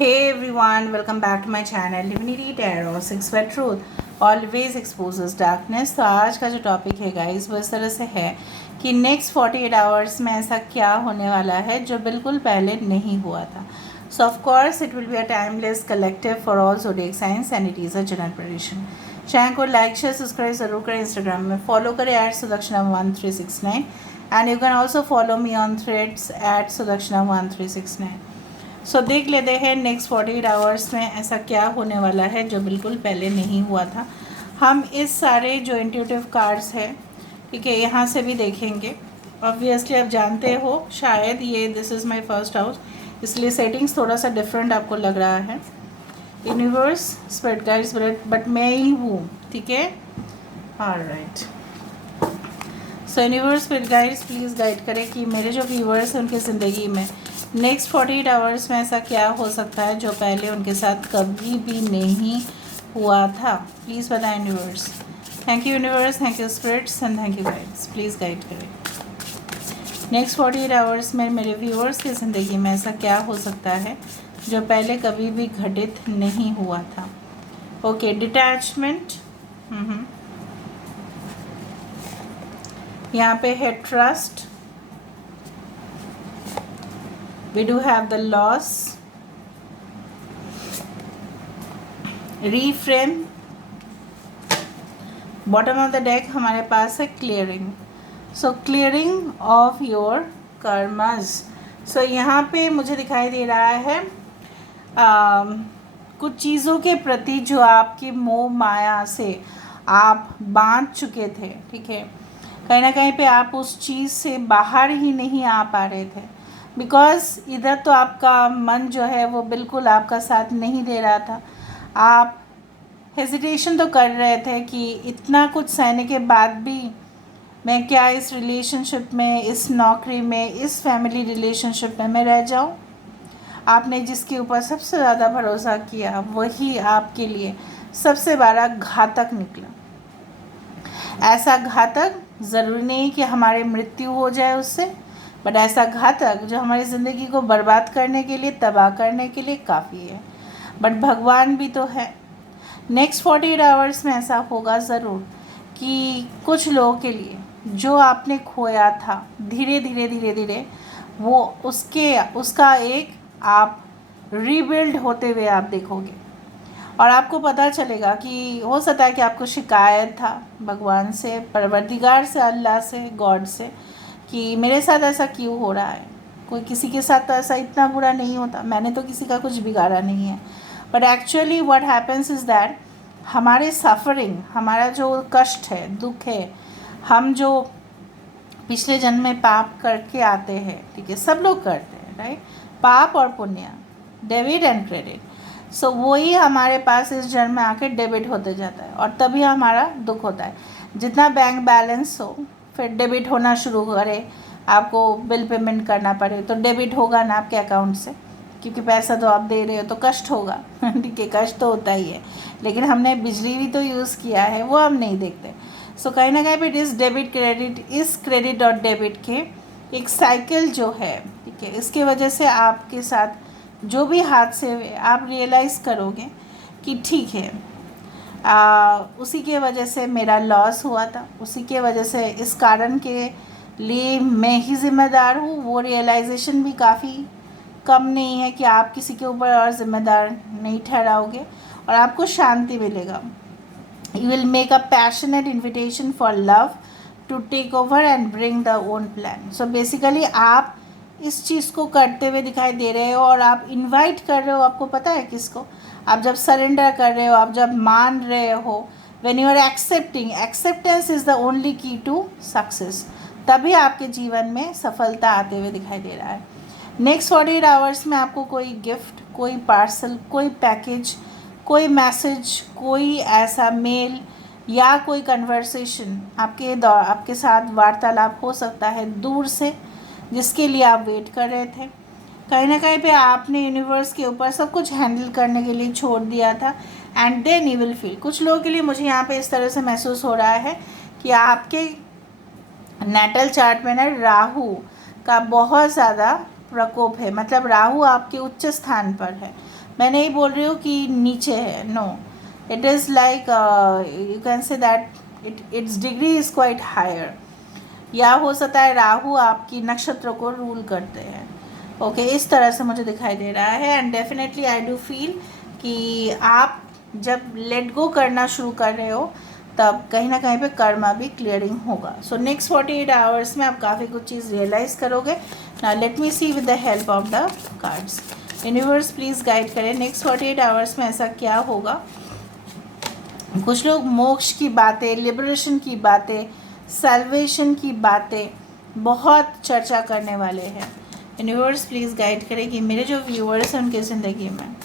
Hey everyone, welcome back to my channel Divinity Tarot 6 Word Truth Always Exposes Darkness। तो आज का जो topic है गाइस वो इस तरह से है कि नेक्स्ट 48 आवर्स में ऐसा क्या होने वाला है जो बिल्कुल पहले नहीं हुआ था। सो of course it will be a timeless collective for all zodiac science and it is a general prediction. Channel को लाइक शेयर सब्सक्राइब ज़रूर करें, इंस्टाग्राम में फॉलो करें @Sudakshana1369 and you can also follow me on threads @Sudakshana1369। सो देख लेते हैं next 48 hours में ऐसा क्या होने वाला है जो बिल्कुल पहले नहीं हुआ था। हम इस सारे जो इंट्यूटिव कार्ड्स है, ठीक है, यहाँ से भी देखेंगे। ऑब्वियसली आप जानते हो शायद ये this is my first house, इसलिए सेटिंग्स थोड़ा सा डिफरेंट आपको लग रहा है। यूनिवर्स स्प्रेड गाइड्स बट मैं ही हूँ, ठीक है। Alright, so universe spread guides please guide करें कि मेरे जो व्यूवर्स हैं उनकी ज़िंदगी में नेक्स्ट 48 आवर्स में ऐसा क्या हो सकता है जो पहले उनके साथ कभी भी नहीं हुआ था। प्लीज़ बताएं universe. Thank you universe, thank you spirits and thank you guides, please guide करें। नेक्स्ट 48 आवर्स में मेरे व्यूअर्स की ज़िंदगी में ऐसा क्या हो सकता है जो पहले कभी भी घटित नहीं हुआ था। ओके, डिटैचमेंट, यहाँ पे है trust, we do have the loss, reframe, bottom of the deck हमारे पास है clearing। so clearing of your karmas। so यहाँ पे मुझे दिखाई दे रहा है कुछ चीज़ों के प्रति जो आपकी मोह माया से आप बांध चुके थे, ठीक है, कहीं ना कहीं पे आप उस चीज़ से बाहर ही नहीं आ पा रहे थे बिकॉज़ इधर तो आपका मन जो है वो बिल्कुल आपका साथ नहीं दे रहा था। आप हेजिटेशन तो कर रहे थे कि इतना कुछ सहने के बाद भी मैं क्या इस रिलेशनशिप में, इस नौकरी में, इस फैमिली रिलेशनशिप में मैं रह जाऊं। आपने जिसके ऊपर सबसे ज़्यादा भरोसा किया वही आपके लिए सबसे बड़ा घातक निकला। ऐसा घातक ज़रूरी नहीं कि हमारी मृत्यु हो जाए उससे, बट ऐसा घातक जो हमारी ज़िंदगी को बर्बाद करने के लिए, तबाह करने के लिए काफ़ी है। बट भगवान भी तो है। नेक्स्ट 48 आवर्स में ऐसा होगा ज़रूर कि कुछ लोगों के लिए जो आपने खोया था धीरे धीरे धीरे धीरे वो उसका एक आप रीबिल्ड होते हुए आप देखोगे और आपको पता चलेगा कि हो सकता है कि आपको शिकायत था भगवान से, परवरदिगार से, अल्लाह से, गॉड से कि मेरे साथ ऐसा क्यों हो रहा है। कोई किसी के साथ तो ऐसा इतना बुरा नहीं होता, मैंने तो किसी का कुछ बिगाड़ा नहीं है। But actually what happens is that हमारे सफ़रिंग, हमारा जो कष्ट है, दुख है, हम जो पिछले जन्म में पाप करके आते हैं, ठीक है, सब लोग करते हैं, राइट, पाप और पुण्य, डेबिट एंड क्रेडिट। सो वही हमारे पास इस जन्म में आके डेबिट होते जाता है और तभी हमारा दुख होता है। जितना बैंक बैलेंस हो फिर डेबिट होना शुरू करे, आपको बिल पेमेंट करना पड़े तो डेबिट होगा ना आपके अकाउंट से, क्योंकि पैसा तो आप दे रहे हो तो कष्ट होगा ठीक है, कष्ट तो होता ही है, लेकिन हमने बिजली भी तो यूज़ किया है, वो हम नहीं देखते। सो कहीं ना कहीं पे इस डेबिट क्रेडिट, इस क्रेडिट और डेबिट के एक साइकिल जो है, ठीक है, इसके वजह से आपके साथ जो भी हादसे हुए आप रियलाइज़ करोगे कि ठीक है, उसी के वजह से मेरा लॉस हुआ था, उसी के वजह से इस कारण के लिए मैं ही ज़िम्मेदार हूँ। वो रियलाइजेशन भी काफ़ी कम नहीं है कि आप किसी के ऊपर और ज़िम्मेदार नहीं ठहराओगे और आपको शांति मिलेगा। You will make a passionate invitation for love to take over and bring the own plan. So basically आप इस चीज़ को करते हुए दिखाई दे रहे हो और आप इनवाइट कर रहे हो, आपको पता है किसको। आप जब सरेंडर कर रहे हो, आप जब मान रहे हो, when you are accepting, acceptance is the only key to success, तभी आपके जीवन में सफलता आते हुए दिखाई दे रहा है। नेक्स्ट 48 आवर्स में आपको कोई गिफ्ट, कोई पार्सल, कोई पैकेज, कोई मैसेज, कोई ऐसा मेल या कोई कन्वर्सेशन आपके साथ वार्तालाप हो सकता है दूर से, जिसके लिए आप वेट कर रहे थे। कहीं ना कहीं पे आपने यूनिवर्स के ऊपर सब कुछ हैंडल करने के लिए छोड़ दिया था and then you will feel. कुछ लोगों के लिए मुझे यहाँ पे इस तरह से महसूस हो रहा है कि आपके नेटल चार्ट में ना राहु का बहुत ज़्यादा प्रकोप है, मतलब राहु आपके उच्च स्थान पर है, मैं नहीं बोल रही हूँ कि नीचे है, no, it is like you can say that it's degree is quite higher. या हो सकता है राहु आपकी नक्षत्र को रूल करते हैं। ओके, इस तरह से मुझे दिखाई दे रहा है। And definitely I do feel कि आप जब लेट गो करना शुरू कर रहे हो तब कहीं ना कहीं पे कर्मा भी क्लियरिंग होगा। सो नेक्स्ट 48 आवर्स में आप काफ़ी कुछ चीज़ रियलाइज़ करोगे। Now let me see with the help of the cards. Universe please guide करें नेक्स्ट 48 आवर्स में ऐसा क्या होगा। कुछ लोग मोक्ष की बातें, लिबरेशन की बातें, सल्वेशन की बातें बहुत चर्चा करने वाले हैं। यूनिवर्स प्लीज़ गाइड करें कि मेरे जो व्यूअर्स हैं उनकी ज़िंदगी में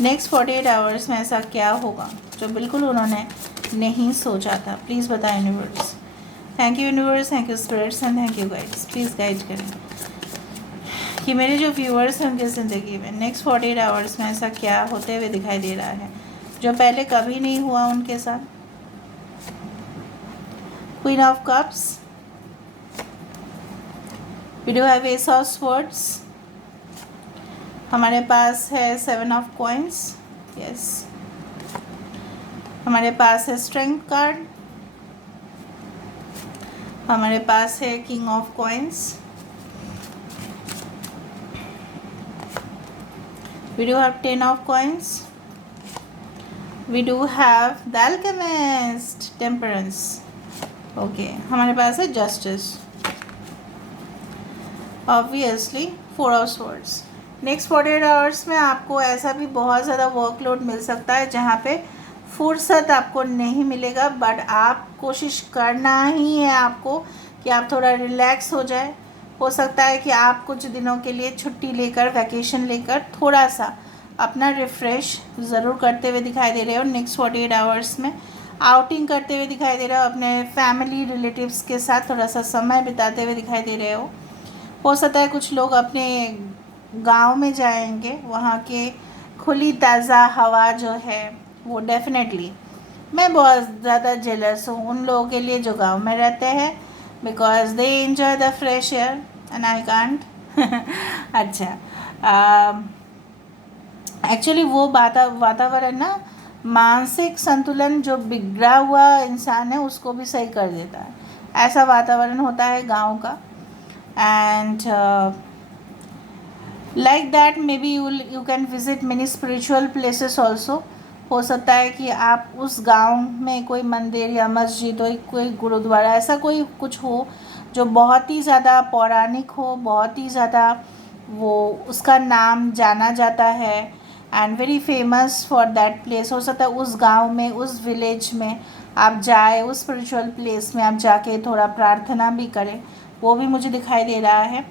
नेक्स्ट 48 आवर्स में ऐसा क्या होगा जो बिल्कुल उन्होंने नहीं सोचा था। प्लीज़ बताएं universe. Thank you universe, thank you spirits and thank you guides. Please guide करें कि मेरे जो व्यूअर्स हैं उनकी ज़िंदगी में नेक्स्ट 48 आवर्स में ऐसा क्या होते हुए दिखाई दे रहा है जो पहले कभी नहीं हुआ उनके साथ। Queen of cups, we do have ace of swords, हमारे पास है 7 ऑफ कॉइंस, यस, हमारे पास है स्ट्रेंथ कार्ड, हमारे पास है king of coins, we do have 10 of coins, we do have the alchemist, temperance, okay, हमारे पास है justice, obviously 4 of swords. Next 48 hours में आपको ऐसा भी बहुत ज़्यादा वर्कलोड मिल सकता है जहाँ पे फुर्सत आपको नहीं मिलेगा, बट आप कोशिश करना ही है आपको कि आप थोड़ा रिलैक्स हो जाए। हो सकता है कि आप कुछ दिनों के लिए छुट्टी लेकर, वैकेशन लेकर थोड़ा सा अपना रिफ़्रेश ज़रूर करते हुए दिखाई दे रहे हो। नेक्स्ट 48 आवर्स में आउटिंग करते हुए दिखाई दे रहे हो, अपने फैमिली रिलेटिव्स के साथ थोड़ा सा समय बिताते हुए दिखाई दे रहे हो सकता है कुछ लोग अपने गांव में जाएंगे, वहाँ के खुली ताज़ा हवा जो है वो डेफिनेटली, मैं बहुत ज़्यादा जेलस हूँ उन लोगों के लिए जो गांव में रहते हैं, because they enjoy the fresh air and I can't. अच्छा, एक्चुअली वो वातावरण ना मानसिक संतुलन जो बिगड़ा हुआ इंसान है उसको भी सही कर देता है। ऐसा वातावरण होता है गांव का। And like that maybe you can visit many spiritual places also। हो सकता है कि आप उस गांव में कोई मंदिर या मस्जिद हो, कोई गुरुद्वारा, ऐसा कोई कुछ हो जो बहुत ही ज़्यादा पौराणिक हो, बहुत ही ज़्यादा वो उसका नाम जाना जाता है and very famous for that place. हो सकता है उस गांव में, उस विलेज में आप जाए, उस स्पिरिचुअल प्लेस में आप जाके थोड़ा प्रार्थना भी करें, वो भी मुझे दिखाई दे रहा है।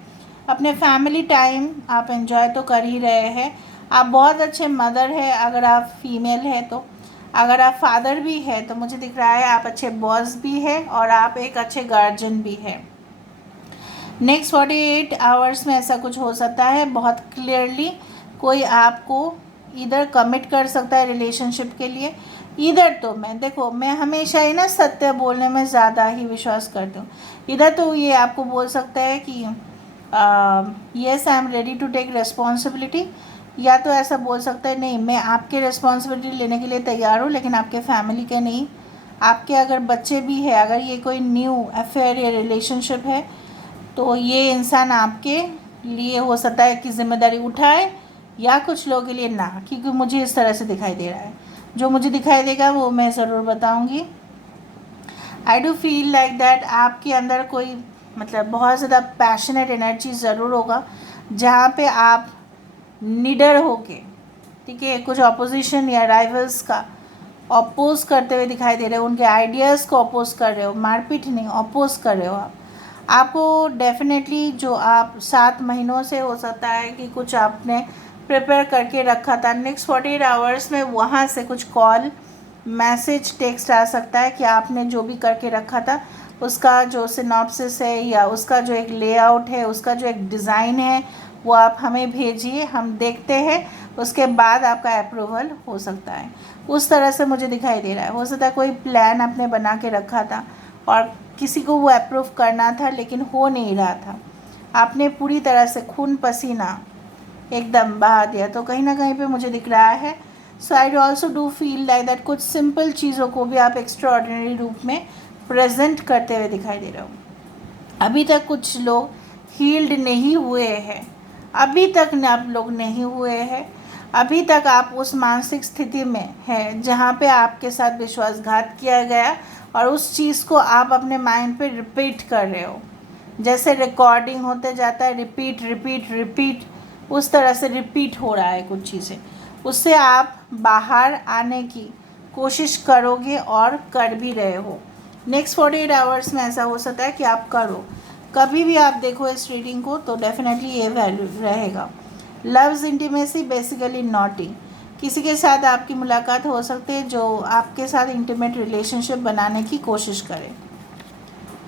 अपने फैमिली टाइम आप एंजॉय तो कर ही रहे हैं। आप बहुत अच्छे मदर है अगर आप फीमेल है तो, अगर आप फादर भी है तो मुझे दिख रहा है आप अच्छे बॉस भी है और आप एक अच्छे गार्जियन भी है। नेक्स्ट 48 आवर्स में ऐसा कुछ हो सकता है, बहुत क्लियरली कोई आपको इधर कमिट कर सकता है रिलेशनशिप के लिए। इधर तो मैं हमेशा ही ना सत्य बोलने में ज़्यादा ही विश्वास करती हूँ। इधर तो ये आपको बोल सकता है कि yes I am ready to take responsibility, या तो ऐसा बोल सकता है नहीं मैं आपके रिस्पॉन्सिबिलिटी लेने के लिए तैयार हूँ लेकिन आपके फैमिली के नहीं। आपके अगर बच्चे भी है, अगर ये कोई न्यू अफेयर या रिलेशनशिप है तो ये इंसान आपके लिए हो सकता है कि जिम्मेदारी उठाए, या कुछ लोगों के लिए ना, क्योंकि मुझे इस तरह से दिखाई दे रहा है। जो मुझे दिखाई देगा वो मैं ज़रूर बताऊँगी। I do feel like that आपके अंदर कोई बहुत ज़्यादा पैशनेट एनर्जी ज़रूर होगा जहाँ पे आप निडर होके, ठीक है, कुछ ऑपोजिशन या राइवल्स का अपोज करते हुए दिखाई दे रहे हो, उनके आइडियाज़ को अपोज कर रहे हो, मारपीट नहीं अपोज कर रहे हो आपको डेफिनेटली जो आप 7 महीनों से हो सकता है कि कुछ आपने प्रिपेयर करके रखा था, नेक्स्ट 48 आवर्स में वहाँ से कुछ कॉल, मैसेज, टेक्स्ट आ सकता है कि आपने जो भी करके रखा था उसका जो सिनॉप्सिस है या उसका जो एक लेआउट है, उसका जो एक डिज़ाइन है वो आप हमें भेजिए, हम देखते हैं, उसके बाद आपका अप्रूवल हो सकता है। उस तरह से मुझे दिखाई दे रहा है। हो सकता है कोई प्लान आपने बना के रखा था और किसी को वो अप्रूव करना था लेकिन हो नहीं रहा था, आपने पूरी तरह से खून पसीना एकदम बहा दिया। तो कहीं ना कहीं पे मुझे दिख रहा है, so I also do feel like that कुछ सिंपल चीज़ों को भी आप एक्स्ट्रा ऑर्डिनरी रूप में प्रेजेंट करते हुए दिखाई दे रहे हो। अभी तक कुछ लोग हील्ड नहीं हुए हैं, अभी तक आप लोग नहीं हुए हैं, अभी तक आप उस मानसिक स्थिति में हैं जहाँ पे आपके साथ विश्वासघात किया गया और उस चीज़ को आप अपने माइंड पे रिपीट कर रहे हो। जैसे रिकॉर्डिंग होते जाता है, रिपीट रिपीट रिपीट, उस तरह से रिपीट हो रहा है कुछ चीज़ें। उससे आप बाहर आने की कोशिश करोगे और कर भी रहे हो। नेक्स्ट 48 आवर्स में ऐसा हो सकता है कि आप करो। कभी भी आप देखो इस रीडिंग को तो डेफिनेटली ये वैल्यू रहेगा। लव्स इंटीमेसी बेसिकली नॉटी, किसी के साथ आपकी मुलाकात हो सकती है जो आपके साथ इंटीमेट रिलेशनशिप बनाने की कोशिश करे।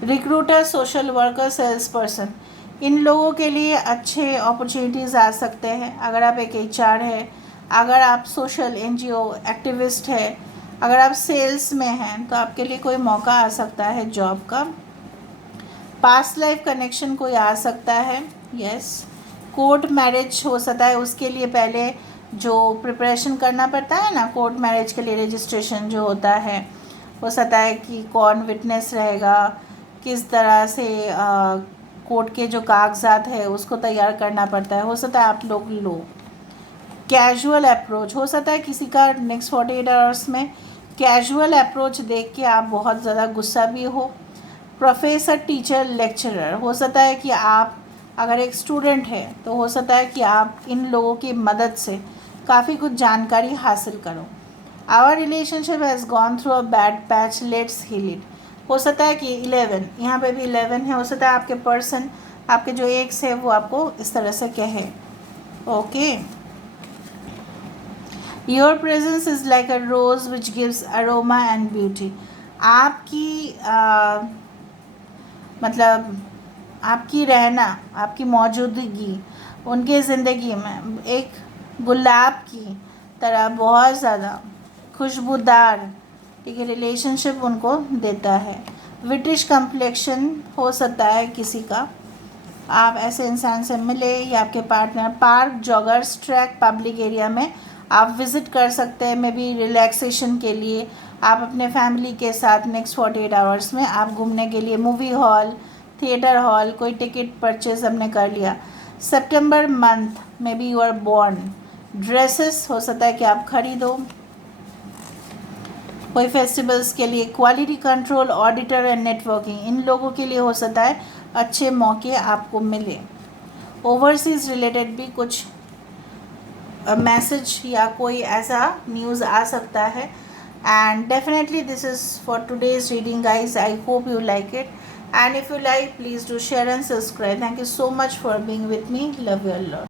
Recruiter, social worker, sales person, इन लोगों के लिए अच्छे अपॉर्चुनिटीज़ आ सकते हैं। अगर आप एक HR है, अगर आप सोशल NGO एक्टिविस्ट है, अगर आप सेल्स में हैं तो आपके लिए कोई मौका आ सकता है जॉब का। पास्ट लाइफ कनेक्शन कोई आ सकता है, यस। कोर्ट मैरिज हो सकता है, उसके लिए पहले जो प्रिपरेशन करना पड़ता है ना, कोर्ट मैरिज के लिए रजिस्ट्रेशन जो होता है, हो सकता है कि कौन विटनेस रहेगा, किस तरह से कोर्ट के जो कागजात है उसको तैयार करना पड़ता है, हो सकता है आप लोग लो। कैजुअल अप्रोच हो सकता है किसी का नेक्स्ट 48 आवर्स में कैजुअल अप्रोच देख के आप बहुत ज़्यादा गुस्सा भी हो। प्रोफेसर, टीचर, लेक्चरर, हो सकता है कि आप अगर एक स्टूडेंट है तो हो सकता है कि आप इन लोगों की मदद से काफ़ी कुछ जानकारी हासिल करो। Our relationship has gone through a bad patch, let's heal it, हो सकता है कि 11, यहाँ पे भी 11 है, हो सकता है आपके पर्सन, आपके जो एक्स है वो आपको इस तरह से कहे, okay. Your presence is like a rose which gives aroma and beauty, आपकी मतलब आपकी रहना, आपकी मौजूदगी उनके ज़िंदगी में एक गुलाब की तरह बहुत ज़्यादा खुशबूदार, ठीक है, रिलेशनशिप उनको देता है। ब्रिटिश कम्प्लेक्शन हो सकता है किसी का, आप ऐसे इंसान से मिले या आपके partner. Park, joggers, track, public area में आप विज़िट कर सकते हैं, मे बी रिलैक्सेशन के लिए आप अपने फैमिली के साथ नेक्स्ट 48 आवर्स में आप घूमने के लिए मूवी हॉल, थिएटर हॉल, कोई टिकट परचेज हमने कर लिया। सितंबर मंथ में be you are born. Dresses हो सकता है कि आप खरीदो कोई फेस्टिवल्स के लिए। Quality control, auditor and networking, इन लोगों के लिए हो सकता है अच्छे मौके आपको मिले। ओवरसीज़ रिलेटेड भी कुछ मैसेज या कोई ऐसा न्यूज़ आ सकता है। And definitely this is for today's reading guys, I hope you like it, and if you like please do share and subscribe. Thank you so much for being with me. Love you a lot.